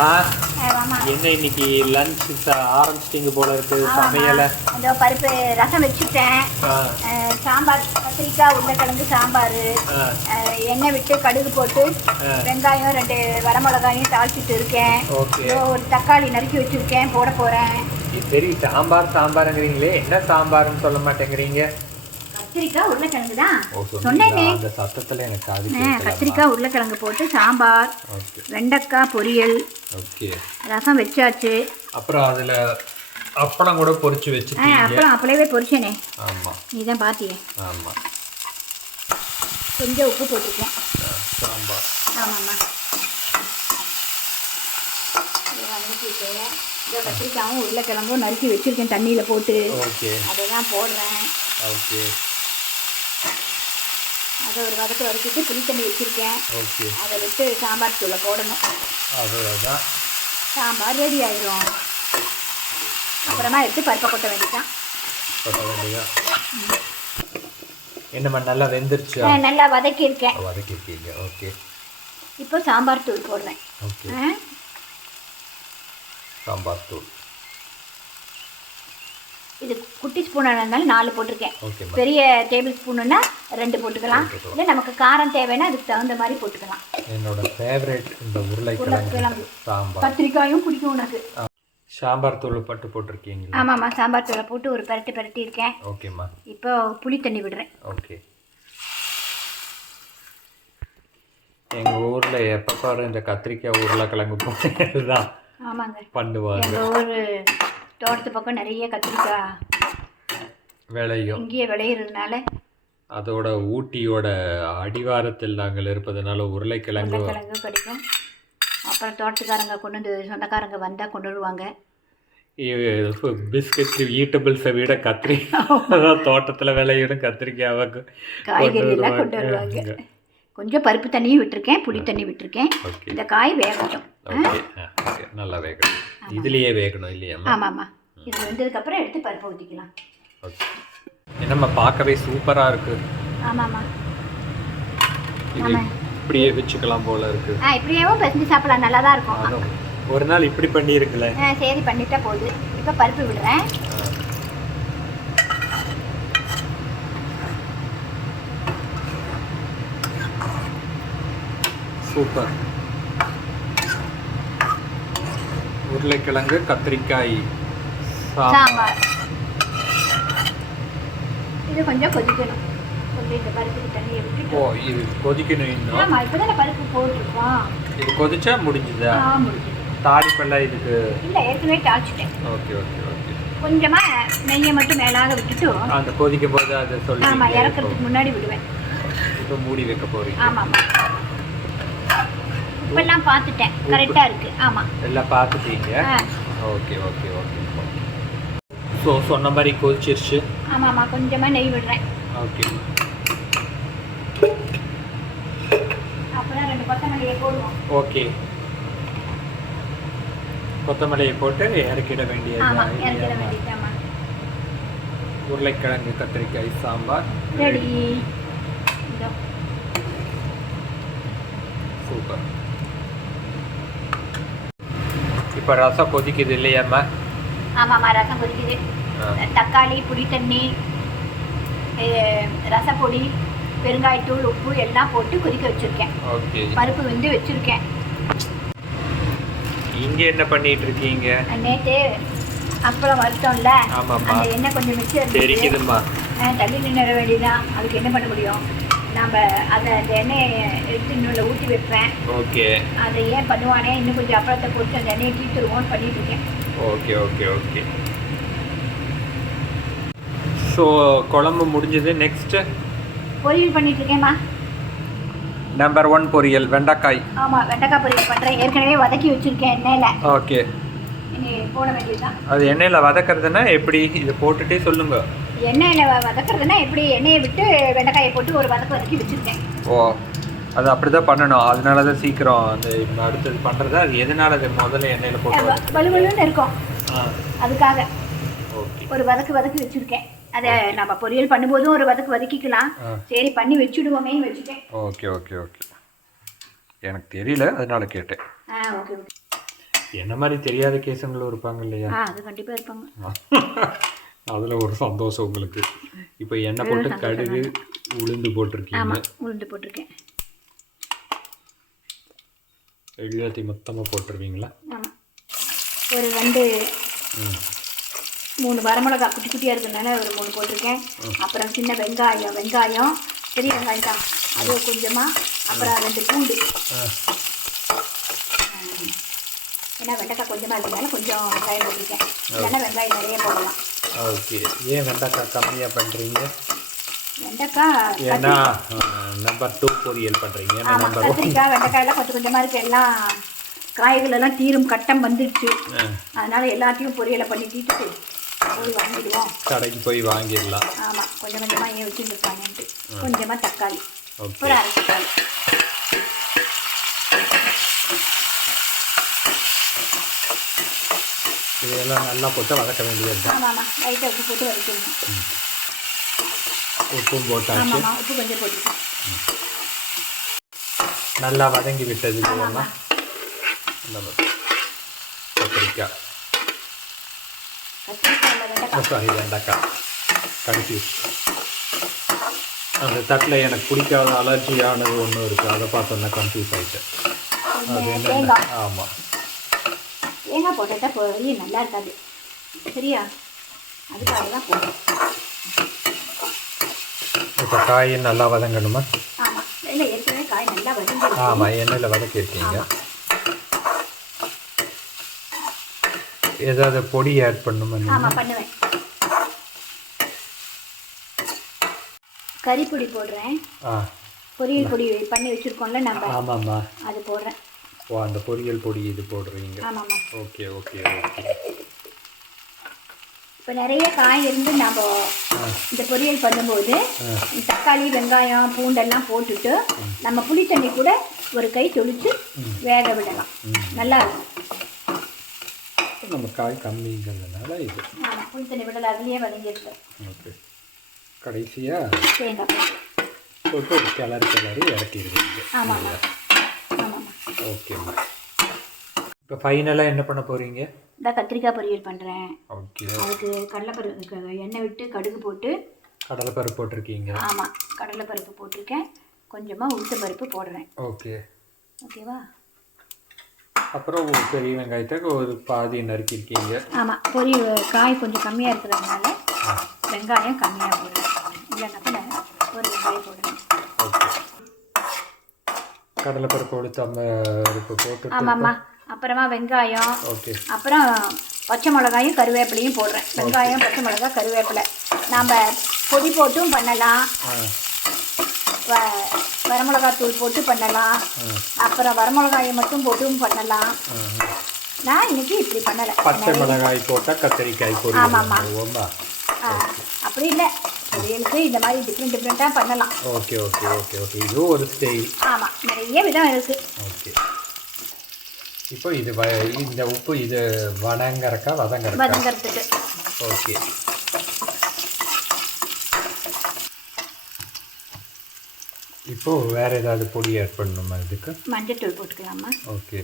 அம்மா என்ன இன்னைக்கு லஞ்ச் ஆரம்பிச்சிட்டிங்க போல இருக்கு சமையலை? அந்த பருப்பு ரசம் வச்சுட்டேன். சாம்பார் கத்திரிக்காய் உருளைக்கிழங்கு சாம்பார். எண்ணெய் விட்டு கடுகு போட்டு வெங்காயம் 2 வரமிளகாயும் தாளிச்சிட்டு இருக்கேன். ஒரு தக்காளி நறுக்கி வச்சுருக்கேன், போட போகிறேன். சரி, சாம்பாருங்கிறீங்களே, என்ன சாம்பார்னு சொல்ல மாட்டேங்கிறீங்க? கத்திரிக்காய் உருளைக்கிழங்கு தான் சொன்னேனே. அந்த சத்தத்துல எனக்கு கத்திரிக்காய் உருளைக்கிழங்கு போட்டு சாம்பார், வெண்டைக்காய் பொரியல், ரசம் வச்சாச்சு. அப்புறம் அதுல அப்பளம் கூட பொரிச்சு வச்சுட்டீங்க. அப்பளம் அப்பளவே பொரிச்சேனே. ஆமா, நீ தான் பாத்தியே. ஆமா, கொஞ்சம் உப்பு போட்டுருக்கேன். சாம்பார். ஆமாம்மா, இந்த கத்திரிக்காயும் உருளைக்கிழங்கும் நறுக்கி வச்சிருக்கேன் தண்ணியில போட்டு. அதை தான் போடுறேன். அதை ஒரு வதக்கு வதக்கிட்டு புளி தண்ணி வச்சுருக்கேன். அதை விட்டு சாம்பார் தூளை போடணும். அவ்வளோதான், சாம்பார் ரெடி ஆயிடும். அப்புறமா எடுத்து பருப்பை கொட்ட வேண்டியதான். என்னம்மா நல்லா வெந்துருச்சு? நல்லா வதக்கியிருக்கேன். வதக்கியிருக்கீங்க. ஓகே, இப்போ சாம்பார் தூள் போடுறேன். சாம்பார் தூள் இது குட்டி ஸ்பூனாக இருந்தாலும் 4 போட்டிருக்கேன். பெரிய டேபிள் ஸ்பூனுன்னா 2 போட்டுக்கலாம். இல்லை நமக்கு காரம் தேவைன்னா அதுக்கு தகுந்த மாதிரி போட்டுக்கலாம். என்னோட ஃபேவரட் இந்த உருளைக்கிழங்கு சாம்பார். கத்திரிக்காயும் பிடிக்கும் உனக்கு. சாம்பார் தூள் போட்டிருக்கீங்க? ஆமாம்மா, சாம்பார் தூளை போட்டு ஒரு பரட்டி இருக்கேன். ஓகேம்மா. இப்போ புளி தண்ணி விடுறேன். ஓகே. எங்கள் ஊரில் எப்போ பாரு இந்த கத்திரிக்காய் உருளைக்கிழங்கு போட்டு தான் பண்ணுவாங்க. எங்கள் ஊர் தோட்டத்து பக்கம் நிறைய கத்திரிக்காய் விளையும். இங்கேயே விளையிறதுனால அதோட ஊட்டியோட அடிவாரத்தில் நாங்கள் இருப்பதனால உருளைக்கிழங்கு கிடைக்கும். அப்புறம் தோட்டத்துக்காரங்க கொண்டு வந்து சொந்தக்காரங்க வந்தால் கொண்டு வருவாங்க. பிஸ்கட் ஈட்டபிள்ஸை விட கத்திரிக்காய் தோட்டத்தில் விளையிடும் கத்திரிக்காய் காய்கறி எல்லாம் கொண்டு வருவாங்க. கொஞ்சம் பருப்பு தண்ணியும் விட்டுருக்கேன், புளி தண்ணி விட்டுருக்கேன். இந்த காய் வேகட்டும். நல்லா வேகணும். இதுலேயே வேகணும் இல்லையா? ஆமாம்மா, இது வெந்ததுக்கப்புறம் எடுத்து பருப்பை ஊற்றிக்கலாம். என்னம்மா பார்க்கவே சூப்பராக இருக்கு. ஆமாம்மா, இப்படியே வச்சுக்கலாம் போல இருக்கு. இப்படியேவும் பெசஞ்சு சாப்பிடலாம், நல்லா தான் இருக்கும். ஒரு நாள் இப்படி பண்ணியிருக்கல. சரி, பண்ணிட்டா போகுது. இப்போ பருப்பு விடுறேன். சூப்பர். உருளைக்கிழங்கு கத்திரிக்காய் சாம்பார். இது கொஞ்சம் கொதிக்கணும். கொஞ்சம் இந்த பருப்பு தண்ணியை விட்டு இது கொதிக்கணும் இன்னும். ஆமாம், இப்போ தான் பருப்பு போட்டிருக்கோம். இது கொதிச்சா முடிஞ்சுதா? முடிஞ்சுது. தாளிப்பெல்லாம் இதுக்கு இல்லை, ஏற்கனவே தாளிச்சிட்டேன். ஓகே. கொஞ்சமாக நெய்யை மட்டும் மேலாக விட்டுட்டு அந்த கொதிக்கும் போது அதை சொல்லி. ஆமாம், இறக்கிறதுக்கு முன்னாடி விடுவேன். இப்போ மூடி வைக்க போகிறீங்க? ஆமாம், இப்பெல்லாம் பார்த்துட்டேன், கரெக்டாக இருக்குது. ஆமாம், எல்லாம் பார்த்துட்டீங்க. ஓகே. ஸோ சொன்ன மாதிரி கொதிச்சிருச்சு. ஆமாம்மா, கொஞ்சமாக நெய் விடுறேன். ஓகே. அப்புறம் 2 கொத்தமல்லியை போடுவோம். ஓகே, கொத்தமல்லியை போட்டு இறக்கிட வேண்டியது. உருளைக்கிழங்கு கத்திரிக்காய் சாம்பார் ரெடி. சூப்பர். இப்போ ரசம் கொதிக்குது இல்லையாம்மா? ஆமாம்மா, ரசம் கொதிக்குது. தக்காளி, புளி தண்ணி, ரசப்பொடி, பெருங்காயத்தூள், உப்பு எல்லாம் போட்டு கொதிக்க வச்சுருக்கேன். ஓகே. பருப்பு வெந்து வச்சுருக்கேன். இங்கே என்ன பண்ணிட்டு இருக்கீங்க? நேற்று அப்புறம் வருத்தம்ல. ஆமாம்மா, அந்த எண்ணெய் கொஞ்சம் மிச்சம் தெரியுதும்மா. தள்ளி நின்றுட வேண்டியதான். அதுக்கு என்ன பண்ண முடியும்? நம்ம அதை அந்த எண்ணெயை எடுத்து இன்னும் ஊற்றி வைப்பேன். ஓகே. அதை ஏன் பண்ணுவானே, இன்னும் கொஞ்சம் அப்பளத்தை போட்டு அந்த எண்ணெயை கீழ்த்துருவோன்னு பண்ணிட்டு இருக்கேன். ஓகே. ஸோ குழம்பு முடிஞ்சது. நெக்ஸ்ட் பொரியல் பண்ணிட்டு இருக்கேம்மா. நம்பர் 1 பொரியல் வெண்டைக்காய். ஆமாம், வெண்டைக்காய் பொரியல் பண்ணுறேன். ஏற்கனவே வதக்கி வச்சுருக்கேன் எண்ணெயில். ஓகே. இனி போட வேண்டியதுதான். அது எண்ணெயில் வதக்கிறதுனா எப்படி? இதை போட்டுட்டே சொல்லுங்க. எண்ணெயில் வதக்கிறதுனா எப்படி? எண்ணெயை விட்டு வெண்டைக்காயை போட்டு ஒரு வதக்கி வச்சுருக்கேன். அது அப்படி தான் பண்ணணும். அதனால தான் சீக்கிரம் அந்த அடுத்தது பண்ணுறது. அது எதனால அது முதல்ல எண்ணெயில் போட்டு வலுவலுன்னு இருக்கும், அதுக்காக ஓகே ஒரு வதக்கி வச்சுருக்கேன். அதை நம்ம பொரியல் பண்ணும்போதும் ஒரு வதக்கிக்கலாம். சரி, பண்ணி வச்சுடுவோமேன்னு வச்சுட்டேன். ஓகே. எனக்கு தெரியல, அதனால கேட்டேன். ஓகே. என்ன மாதிரி தெரியாத கேசங்களும் இருப்பாங்க இல்லையா? அது கண்டிப்பாக இருப்பாங்க. அதில் ஒரு சந்தோஷம் உங்களுக்கு. இப்போ எண்ணெய் போட்டு கடுகு உளுந்து போட்டிருக்கீங்க. உளுந்து போட்டிருக்கேன். எல்லாத்தையும் மொத்தமாக போட்டுருவீங்களா? ஆமாம். ஒரு 2-3 வரமிளகா குட்டி குட்டியாக இருக்கிறதுனால ஒரு 3 போட்டிருக்கேன். அப்புறம் சின்ன வெங்காயம் பெரிய வெங்காயம் தான், அது கொஞ்சமாக. அப்புறம் 2 பூண்டு. ஏன்னா வெண்டைக்காய் கொஞ்சமாக இருக்கிறதுனால கொஞ்சம் வெங்காயம் போட்டிருக்கேன். இல்லைன்னா வெங்காயம் நிறைய போடலாம். ஓகே. ஏன் வெண்டைக்காய் கம்மியாக பண்ணுறீங்க? வெண்டைக்காய் ஏன்னா நம்பர் 2 பொரியல் பண்ணுறீங்க. நம்பர் 1 கத்திரிக்காய் வெண்டைக்காயெல்லாம் கொஞ்சம் கொஞ்சமாக இருக்குது. எல்லாம் காய்களெல்லாம் தீரும் கட்டம் வந்துடுச்சு. அதனால் எல்லாத்தையும் பொரியலை பண்ணி தீட்டுட்டு போய் வாங்கிடுவோம். கடைக்கு போய் வாங்கிடலாம். ஆமாம். கொஞ்சம் கொஞ்சமாக ஏன் வச்சுருக்காங்கன்ட்டு. கொஞ்சமாக தக்காளி, ஓகே. ஒரு 1/2 தக்காளி. இதெல்லாம் நல்லா போட்டு வதக்க வேண்டியது தான். ஆமாம். லைட்டாக உப்பு போட்டு வதக்கிடணும். உப்பும் போட்டாச்சு. ஆமாம். உப்பு கொஞ்சம் போட்டுருக்கேன். நல்லா வதங்கி விட்டது. கத்திரிக்காய் வெண்டைக்காய் கன்ஃபியூஸ். அந்த தட்டில் எனக்கு பிடிக்காத அலர்ஜியானது ஒன்றும் இருக்குது. அதை பார்த்தோன்னா கன்ஃபியூஸ் ஆகிட்டேன். அது என்ன? ஆமாம். தேங்காய் போட்டால் பொரியல் நல்லா இருக்காது. சரியா? அதுக்காக தான் போடுறோம். இப்போ காய் நல்லா வதங்கணுமா? ஆமாம். இல்லை, ஏற்கனவே காய் நல்லா வதங்கி. ஆமாம், எண்ணெயில் வதக்கியிருக்கீங்க. ஏதாவது பொடி ஆட் பண்ணுமா? ஆமாம், பண்ணுவேன். கறிப்பொடி போடுறேன். பொரியல் பொடி பண்ணி வச்சுருக்கோம்ல நம்ம. ஆமாம்மா, அது போடுறேன். ஓ, அந்த பொரியல் பொடி இது போடுறீங்க. ஆமாம்மா. Okay okay okay. இப்போ நிறைய காய் இருந்து நம்ம இந்த பொரியல் பண்ணும்போது தக்காளி வெங்காயம் பூண்டெல்லாம் போட்டுட்டு நம்ம புளி தண்ணி கூட ஒரு கை தொளிச்சு வேக விடலாம். நல்லா இருக்கும். நம்ம காய் கம்மிங்கிறதுனால இது. ஆமாம், புளி தண்ணி விடலை, அதுலேயே வதங்கிருக்கு. ஓகே. கடைசியாக தேங்காய் போட்டு ஒரு கிளறி இறக்கிடுவீங்க. ஆமாம்மா. ஆமாம்மா. ஓகேம்மா. இப்போ ஃபைனலாக என்ன பண்ண போகிறீங்க? இந்த கத்திரிக்காய் பொரியல் பண்ணுறேன். ஓகே. அதுக்கு கடலைப்பருப்பு எண்ணெய் விட்டு கடுகு போட்டு. கடலைப்பருப்பு போட்டிருக்கீங்க? ஆமாம், கடலைப்பருப்பு போட்டிருக்கேன். கொஞ்சமாக உளுத்தம் பருப்பு போடுறேன். ஓகே. ஓகேவா? அப்புறம் பெரிய வெங்காயத்தை ஒரு பாதி நறுக்கியிருக்கீங்க. ஆமாம். பொரியல் காய் கொஞ்சம் கம்மியாக இருக்கிறதுனால வெங்காயம் கம்மியாக போடுறேன். இல்லைன்னா ஒரு வெங்காயம் போடுறேன். ஓகே. கடலைப்பருப்பு உளுத்தம் பருப்பு போட்டு. ஆமாம்மா. அப்புறமா வெங்காயம். ஓகே. அப்புறம் பச்சை மிளகாயும் கருவேப்பிலையும் போடுறேன். வெங்காயம் பச்சை மிளகாய் கருவேப்பிலை நம்ம பொடி போட்டும் பண்ணலாம். வரமிளகாத்தூள் போட்டு பண்ணலாம். அப்புறம் வரமிளகாயை மட்டும் போட்டும் பண்ணலாம். நான் இன்னைக்கு இப்படி பண்ணலை. பச்சை மிளகாய் போட்டால் கத்திரிக்காய் பொரியல். ஆமாம்மா. அப்படி இல்லை, பொரியலுக்கு இந்த மாதிரி டிஃப்ரெண்ட்டாக பண்ணலாம். Okay okay okay okay. இதுவும் ஒரு ஸ்டைல். ஆமாம், நிறைய விதம் இருக்குது. ஓகே. இப்போ இது இந்த உப்பு இது வதங்கறதுக்கு. ஓகே. இப்போ வேற ஏதாவது பொடி ஆட் பண்ணணுமா இதுக்கு? மஞ்சள் போட்டுக்கலாமா? ஓகே.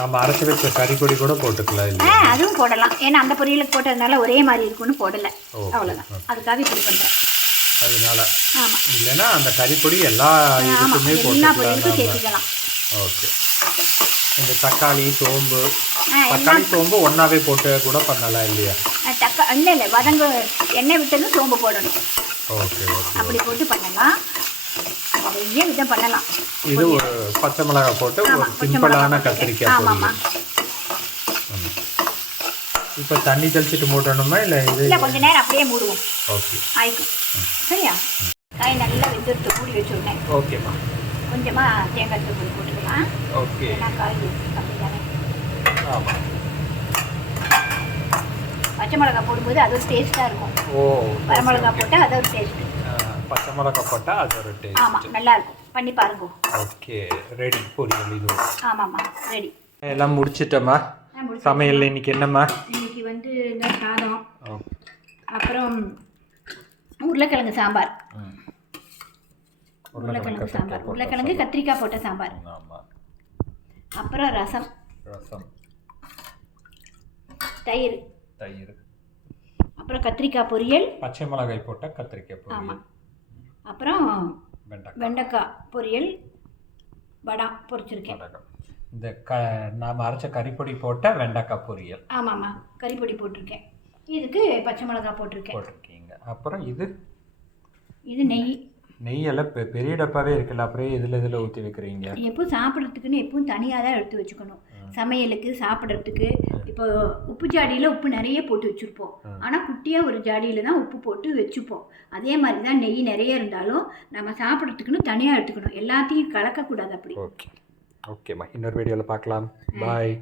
நம்ம அரைச்சி வச்ச கறி பொடி கூட போட்டுக்கலாம் இல்லையா? அதுவும் போடலாம். ஏன்னா அந்த பொரியலுக்கு போட்டதுனால ஒரே மாதிரி இருக்குன்னு போடலை. அவ்வளோதான், அதுக்காக இப்படி பண்ணுறேன். அதனால. ஆமாம். இல்லைன்னா அந்த கறிப்பொடி எல்லா இதுக்குமே சேர்த்துக்கலாம். ஓகே. இந்த தக்காளி சோம்பு ஒன்றாவே போட்டு கூட பண்ணலாம் இல்லையா? இல்லை வதங்க எண்ணெய் விட்டதும் சோம்பு போடணும். Okay okay. அப்படி போட்டு பண்ணலாம். நிறைய விதம் பண்ணலாம். இது ஒரு பச்சை மிளகாய் போட்டு ஒரு சிம்பிளான கத்திரிக்காய் பொரியல். இப்போ தண்ணி தெளிச்சிட்டு மூடணுமா இல்லை இல்லை கொஞ்சம் நேரம் அப்படியே மூடுவோம். ஓகே. ஆயிக்கும். சரியா? காய் நல்லா வெந்துட்டு மூடி வச்சுருந்தேன். ஓகேம்மா. கொஞ்சமாக தேங்காய் தூள் போட்டுக்கலாம். ஓகே. ஏன்னா காய் கம்மி தானே. ஆமாம். பச்சை மிளகாய் போடும்போது அது ஒரு டேஸ்ட்டாக இருக்கும். ஓ. வரமிளகாய் போட்டால் அது ஒரு டேஸ்ட்டு. பச்சை மிளகாய் போட்டால் அது ஒரு டேஸ்ட். ஆமாம், நல்லாயிருக்கும். பண்ணி பாருங்க. ஓகே. ரெடி பொரியல் இது. ஆமாம்மா, ரெடி. எல்லாம் முடிச்சிட்டோம்மா. சமையல் இன்னைக்கு என்னம்மா? இன்னைக்கு இந்த சாதம், அப்புறம் உருளைக்கிழங்கு சாம்பார். உருளைக்கிழங்கு சாம்பார், உருளைக்கிழங்கு கத்திரிக்காய் போட்ட சாம்பார். ஆமாம். அப்புறம் ரசம், தயிர், அப்புறம் கத்திரிக்காய் பொரியல், பச்சை மிளகாய் போட்ட கத்திரிக்காய் பொரியல். ஆமாம். அப்புறம் வெண்டைக்காய் பொரியல், வடை பொரிச்சிருக்கேன். இந்த நாம் அரைச்ச கறிப்பொடி போட்ட வெண்டைக்காய் பொரியல். ஆமாம்மா, கறிப்பொடி போட்டிருக்கேன். இதுக்கு பச்சை மிளகாய் போட்டிருக்கீங்க. அப்புறம் இது நெய்யெல்லாம் பெரிய டப்பாவே இருக்குல்ல, அப்புறம் இதில் ஊற்றி வைக்கிறீங்க? எப்பவும் சாப்பிட்றதுக்குன்னு எப்பவும் தனியாக தான் எடுத்து வச்சுக்கணும். சமையலுக்கு சாப்பிட்றதுக்கு இப்போ உப்பு ஜாடியில் உப்பு நிறைய போட்டு வச்சுருப்போம், ஆனால் குட்டியாக ஒரு ஜாடியில் தான் உப்பு போட்டு வச்சுப்போம். அதே மாதிரி தான் நெய் நிறைய இருந்தாலும் நம்ம சாப்பிட்றதுக்குன்னு தனியாக எடுத்துக்கணும், எல்லாத்தையும் கலக்கக்கூடாது அப்படி. ஓகேம்மா, இன்னொரு வீடியோவில் பார்க்கலாம். பாய்.